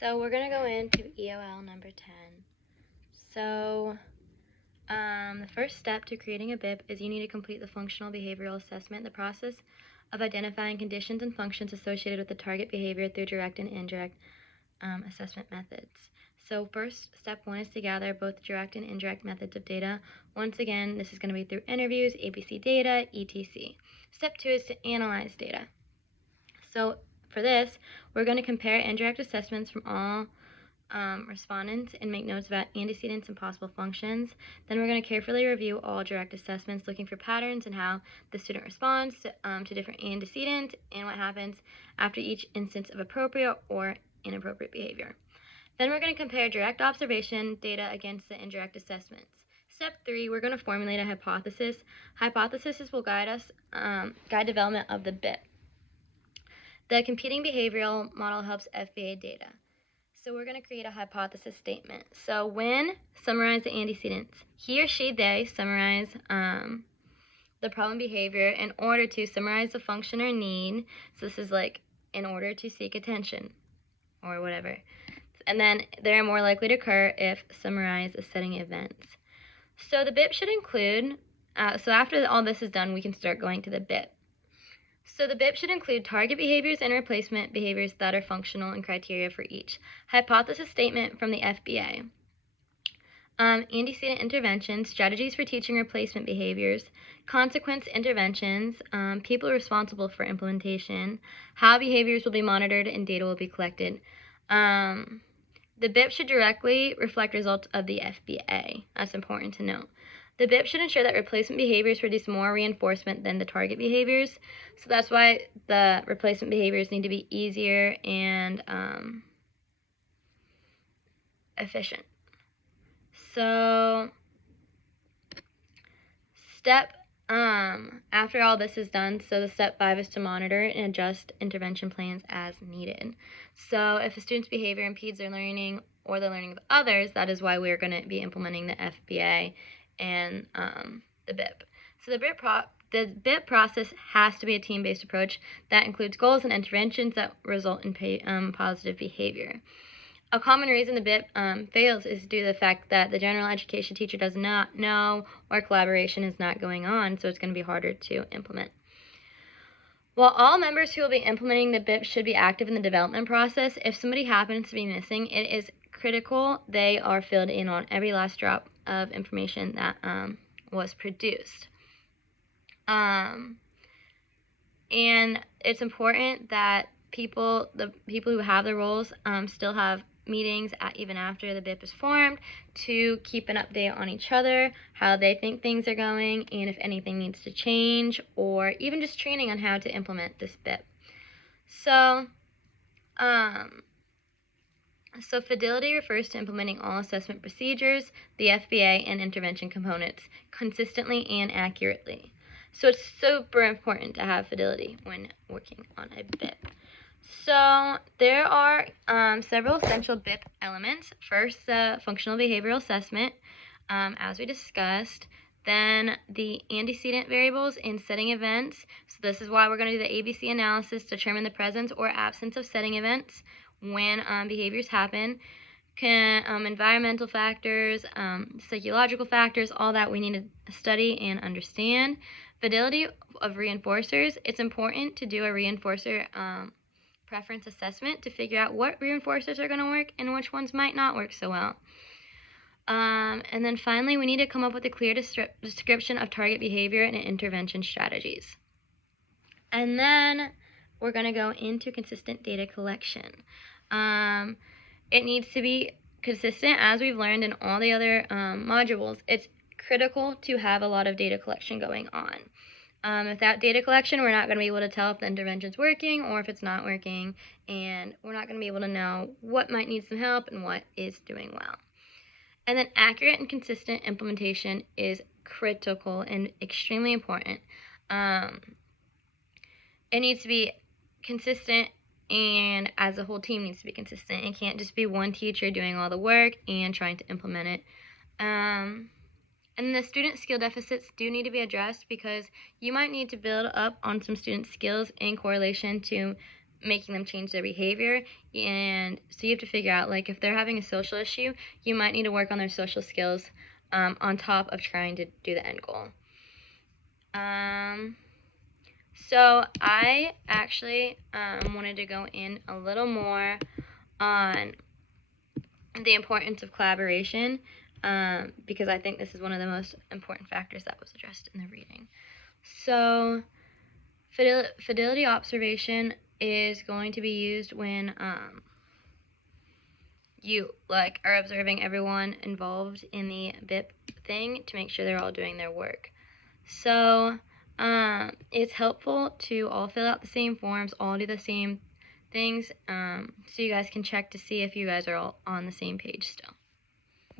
So we're going to go into EOL number 10. So the first step to creating a BIP is you need to complete the functional behavioral assessment, the process of identifying conditions and functions associated with the target behavior through direct and indirect assessment methods. So first, step 1 is to gather both direct and indirect methods of data. Once again, this is going to be through interviews, ABC data, etc. Step 2 is to analyze data. So for this, we're going to compare indirect assessments from all respondents and make notes about antecedents and possible functions. Then we're going to carefully review all direct assessments, looking for patterns and how the student responds to different antecedents and what happens after each instance of appropriate or inappropriate behavior. Then we're going to compare direct observation data against the indirect assessments. Step 3, we're going to formulate a hypothesis. Hypotheses will guide development of the BIP. The competing behavioral model helps FBA data. So we're going to create a hypothesis statement. So when summarize the antecedents, he or she, they summarize the problem behavior in order to summarize the function or need. So this is like in order to seek attention or whatever. And then they're more likely to occur if summarize the setting events. So the BIP should include, so after all this is done, we can start going to the BIP. So the BIP should include target behaviors and replacement behaviors that are functional and criteria for each. Hypothesis statement from the FBA. Antecedent interventions, strategies for teaching replacement behaviors, consequence interventions, people responsible for implementation, how behaviors will be monitored and data will be collected. The BIP should directly reflect results of the FBA. That's important to note. The BIP should ensure that replacement behaviors produce more reinforcement than the target behaviors. So that's why the replacement behaviors need to be easier and efficient. So after all this is done, so the step 5 is to monitor and adjust intervention plans as needed. So if a student's behavior impedes their learning or the learning of others, that is why we're going to be implementing the FBA and the BIP. So the BIP process has to be a team-based approach that includes goals and interventions that result in positive behavior. A common reason the BIP fails is due to the fact that the general education teacher does not know or collaboration is not going on, so it's going to be harder to implement. While all members who will be implementing the BIP should be active in the development process, if somebody happens to be missing, it is critical they are filled in on every last drop of information that was produced. And it's important that the people who have the roles still have meetings even after the BIP is formed to keep an update on each other, how they think things are going, and if anything needs to change, or even just training on how to implement this BIP. So fidelity refers to implementing all assessment procedures, the FBA, and intervention components consistently and accurately. So it's super important to have fidelity when working on a BIP. So there are several essential BIP elements. First, the functional behavioral assessment, as we discussed. Then the antecedent variables in setting events. So this is why we're going to do the ABC analysis to determine the presence or absence of setting events when behaviors happen. Environmental factors, psychological factors, all that we need to study and understand. Fidelity of reinforcers. It's important to do a reinforcer preference assessment to figure out what reinforcers are going to work and which ones might not work so well. And then finally, we need to come up with a clear description of target behavior and intervention strategies. And then we're going to go into consistent data collection. It needs to be consistent, as we've learned in all the other modules. It's critical to have a lot of data collection going on. Without data collection, we're not going to be able to tell if the intervention's working or if it's not working, and we're not going to be able to know what might need some help and what is doing well. And then accurate and consistent implementation is critical and extremely important. It needs to be consistent, and as a whole team needs to be consistent. It can't just be one teacher doing all the work and trying to implement it. And the student skill deficits do need to be addressed because you might need to build up on some student skills in correlation to making them change their behavior. And so you have to figure out, like, if they're having a social issue, you might need to work on their social skills on top of trying to do the end goal. So I actually wanted to go in a little more on the importance of collaboration, because I think this is one of the most important factors that was addressed in the reading. So fidelity observation is going to be used when you are observing everyone involved in the BIP thing to make sure they're all doing their work. So it's helpful to all fill out the same forms, all do the same things, so you guys can check to see if you guys are all on the same page still.